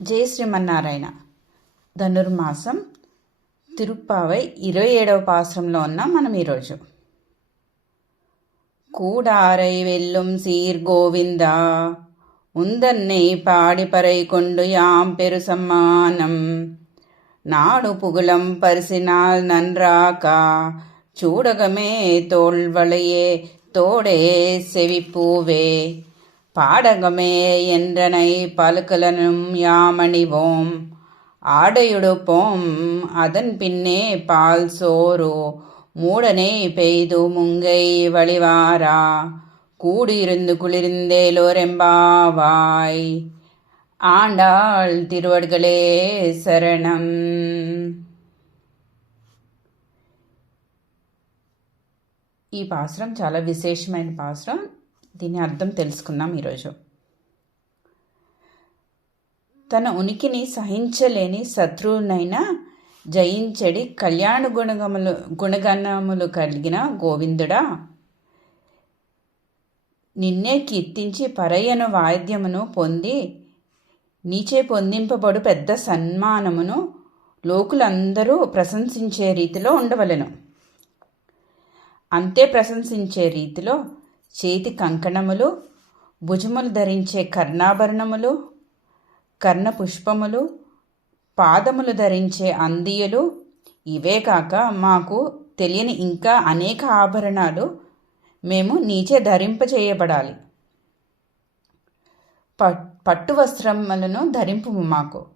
జై శ్రీమన్నారాయణ. ధనుర్మాసం తిరుప్పావై 27వ పాశ్రంలో ఉన్నాం మనం ఈరోజు. కూడారై వెల్లుం సీర్ గోవిందా ఉందన్னை பாடிப்பறை கொண்டு யாம் பெரு சம்மானம் நாடு புகழம் பரிசினால் நன்றாக்கா చూడగమే తోள்வளையே తోడే செவிப்பூவே பாடகமே என்றனை பலுக்கலனும் யாமணிவோம் ஆடையுடுப்போம் அதன் பின்னே பால் சோறு மூடனை பெய்து முங்கை வழிவாரா கூடியிருந்து குளிர்ந்தேலோரெம்பாவாய். ఆండాళ్ తిరువడుగలే శరణం. ఈ పాసురం చాలా విశేషమైన పాసురం. దీని అర్థం తెలుసుకుందాం ఈరోజు. తన ఉనికిని సహించలేని శత్రువునైనా జయించడి కళ్యాణ గుణగణములు కలిగిన గోవిందుడా, నిన్నే కీర్తించి పరయ్యను వాయిద్యమును పొంది నీచే పొందింపబడు పెద్ద సన్మానమును లోకులందరూ ప్రశంసించే రీతిలో ఉండవలెను. అంతే ప్రశంసించే రీతిలో చేతి కంకణములు, భుజములు ధరించే కర్ణాభరణములు, కర్ణపుష్పములు, పాదములు ధరించే అందియలు, ఇవే కాక మాకు తెలియని ఇంకా అనేక ఆభరణాలు మేము నీచే ధరింపచేయబడాలి. పట్టు వస్త్రములను ధరింపు మాకు.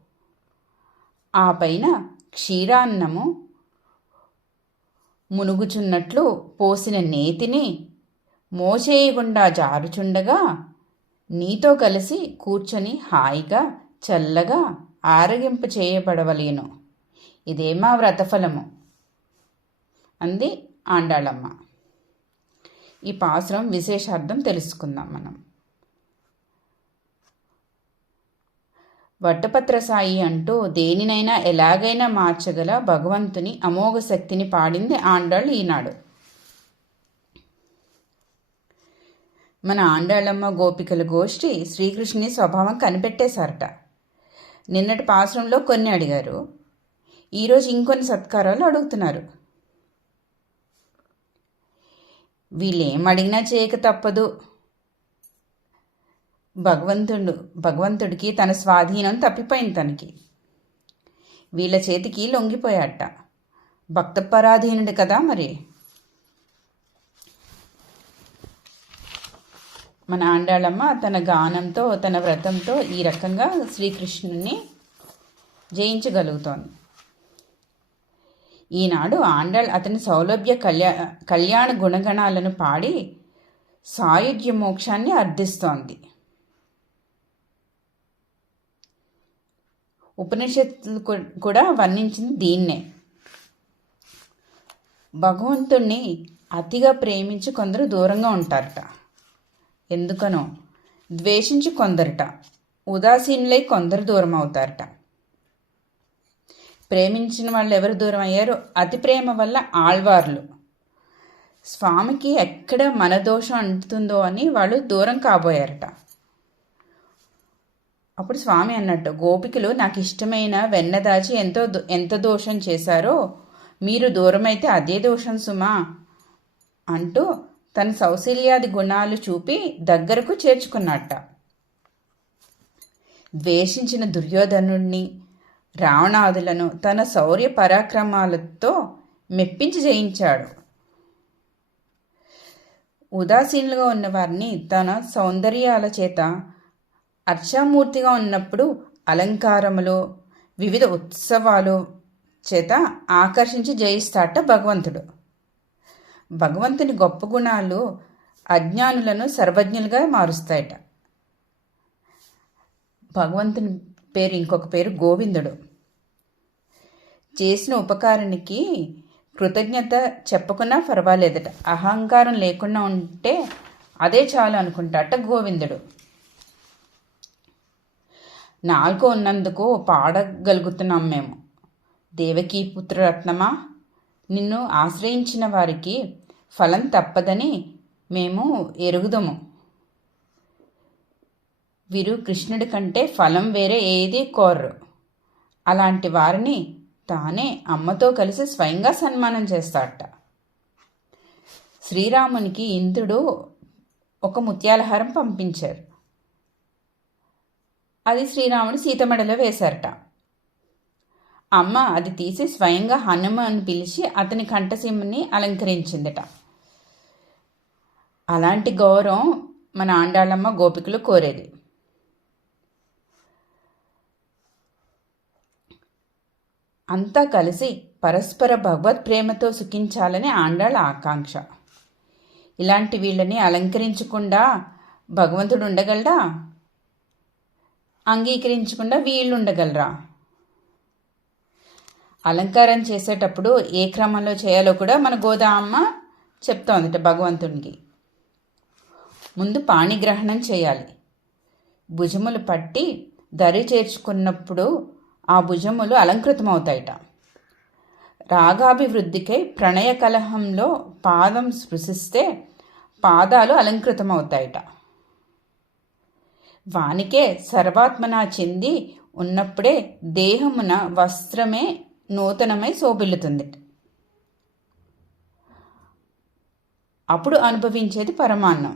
ఆ పైన క్షీరాన్నము మునుగుచున్నట్లు పోసిన నేతిని మోచేయకుండా జారుచుండగా నీతో కలిసి కూర్చొని హాయిగా చల్లగా ఆరగింపు చేయబడవలేను. ఇదే మా వ్రతఫలము అంది ఆండాళమ్మ. ఈ పాసురం విశేషార్థం తెలుసుకుందాం మనం. వట్టపత్ర సాయి అంటూ దేనినైనా ఎలాగైనా మార్చగల భగవంతుని అమోఘ శక్తిని పాడింది ఆండాళ్ ఈనాడు. మన ఆండాళమ్మ గోపికల గోష్ఠి శ్రీకృష్ణుని స్వభావం కనిపెట్టేశారట. నిన్నటి పాసురంలో కొన్ని అడిగారు, ఈరోజు ఇంకొన్ని సత్కారాలు అడుగుతున్నారు. వీళ్ళేం అడిగినా చేయక తప్పదు. భగవంతుడికి తన స్వాధీనం తప్పిపోయింది. తనకి వీళ్ళ చేతికి లొంగిపోయాట. భక్తపరాధీనుడు కదా మరి. మన ఆండాళమ్మ తన గానంతో తన వ్రతంతో ఈ రకంగా శ్రీకృష్ణుని జయించగలుగుతోంది. ఈనాడు ఆండాళ్ అతని సౌలభ్య కళ్యాణ గుణగణాలను పాడి సాయుధ్య మోక్షాన్ని అర్థిస్తోంది. ఉపనిషత్తులు కూడా వర్ణించింది దీన్నే. భగవంతుణ్ణి అతిగా ప్రేమించి కొందరు దూరంగా ఉంటారట. ఎందుకనో ద్వేషించి కొందరట ఉదాసీనులై కొందరు దూరం అవుతారట. ప్రేమించిన వాళ్ళు ఎవరు దూరం అయ్యారు? అతి ప్రేమ వల్ల ఆళ్వార్లు. స్వామికి ఎక్కడ మన దోషం అంటుతుందో అని వాళ్ళు దూరం కాబోయారట. అప్పుడు స్వామి అన్నట్టు, గోపికలు నాకు ఇష్టమైన వెన్న దాచి ఎంత దోషం చేశారో మీరు దూరమైతే అదే దోషం సుమా అంటూ తన సౌశల్యాది గుణాలు చూపి దగ్గరకు చేర్చుకున్నట్ట. ద్వేషించిన దుర్యోధనుణ్ణి, రావణాదులను తన శౌర్య పరాక్రమాలతో మెప్పించి జయించాడు. ఉదాసీనులుగా ఉన్నవారిని తన సౌందర్యాల చేత, అర్చామూర్తిగా ఉన్నప్పుడు అలంకారములు, వివిధ ఉత్సవాలు చేత ఆకర్షించి జయిస్తాట భగవంతుడు. భగవంతుని గొప్ప గుణాలు అజ్ఞానులను సర్వజ్ఞులుగా మారుస్తాయట. భగవంతుని పేరు ఇంకొక పేరు గోవిందుడు. చేసిన ఉపకారానికి కృతజ్ఞత చెప్పకున్నా పర్వాలేదట. అహంకారం లేకుండా ఉంటే అదే చాలు అనుకుంటాట గోవిందుడు. నాలుగు ఉన్నందుకు పాడగలుగుతున్నాం మేము. దేవకీ పుత్రరత్నమా, నిన్ను ఆశ్రయించిన వారికి ఫలం తప్పదని మేము ఎరుగుదము. వీరు కృష్ణుడి కంటే ఫలం వేరే ఏదీ కోర్రు. అలాంటి వారిని తానే అమ్మతో కలిసి స్వయంగా సన్మానం చేస్తాడట. శ్రీరామునికి ఇంద్రుడు ఒక ముత్యాలహారం పంపించారు. అది శ్రీరాముడు సీతమెడలో వేశారట. అమ్మ అది తీసి స్వయంగా హనుమని పిలిచి అతని కంఠసీమని అలంకరించిందట. అలాంటి గౌరవం మన ఆండాళ్ళమ్మ గోపికలు కోరేది. అంతా కలిసి పరస్పర భగవత్ ప్రేమతో సుఖించాలని ఆండాళ్ళ ఆకాంక్ష. ఇలాంటి వీళ్ళని అలంకరించకుండా భగవంతుడు ఉండగలరా? అంగీకరించకుండా వీళ్ళు ఉండగలరా? అలంకారం చేసేటప్పుడు ఏ క్రమంలో చేయాలో కూడా మన గోదామ్మ చెప్తోందట భగవంతునికి. ముందు పాణిగ్రహణం చేయాలి. భుజములు పట్టి దరి చేర్చుకున్నప్పుడు ఆ భుజములు అలంకృతమవుతాయట. రాగాభివృద్ధికై ప్రణయ కలహంలో పాదం స్పృశిస్తే పాదాలు అలంకృతమవుతాయట. వానికే సర్వాత్మనా చెంది ఉన్నప్పుడే దేహమున వస్త్రమే నూతనమై శోభిల్లుతుంది. అప్పుడు అనుభవించేది పరమాన్నం.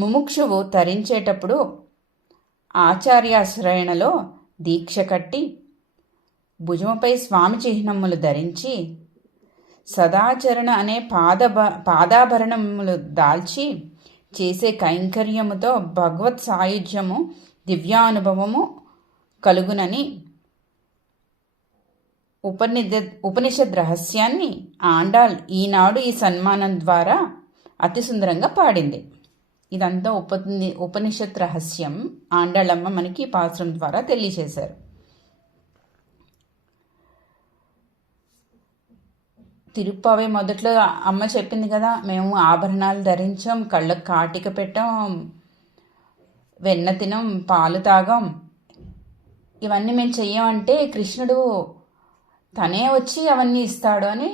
ముముక్షువు తరించేటప్పుడు ఆచార్యాశ్రయణలో దీక్ష కట్టి భుజముపై స్వామి చిహ్నములు ధరించి సదాచరణ అనే పాదాభరణములు దాల్చి చేసే కైంకర్యముతో భగవత్ సాయుధ్యము దివ్యానుభవము కలుగునని ఉపనిషద్ రహస్యాన్ని ఆండాళ్ ఈనాడు ఈ సన్మానం ద్వారా అతి సుందరంగా పాడింది. ఇదంతా ఉపనిషత్ రహస్యం ఆండాళ్ళమ్మ మనకి ఈ పాత్రం ద్వారా తెలియచేశారు. తిరుప్పావే మొదట్లో అమ్మ చెప్పింది కదా, మేము ఆభరణాలు ధరించాం, కళ్ళకు కాటిక పెట్టాం, వెన్న తినం, పాలు తాగాం, ఇవన్నీ మేము చెయ్యమంటే కృష్ణుడు తనే వచ్చి అవన్నీ ఇస్తాడు అని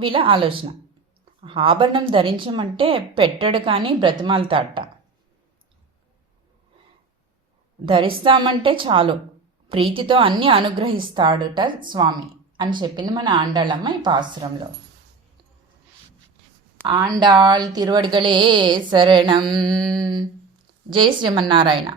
వీళ్ళ ఆలోచన. ఆభరణం ధరించమంటే పెట్టాడు కానీ బ్రతిమాలతాడట. ధరిస్తామంటే చాలు ప్రీతితో అన్నీ అనుగ్రహిస్తాడుట స్వామి అని చెప్పింది మన ఆండాళ్ళమ్మ ఈ పాసురంలో. ఆండాళ్ తిరువడిగలే శరణం. జై శ్రీమన్నారాయణ.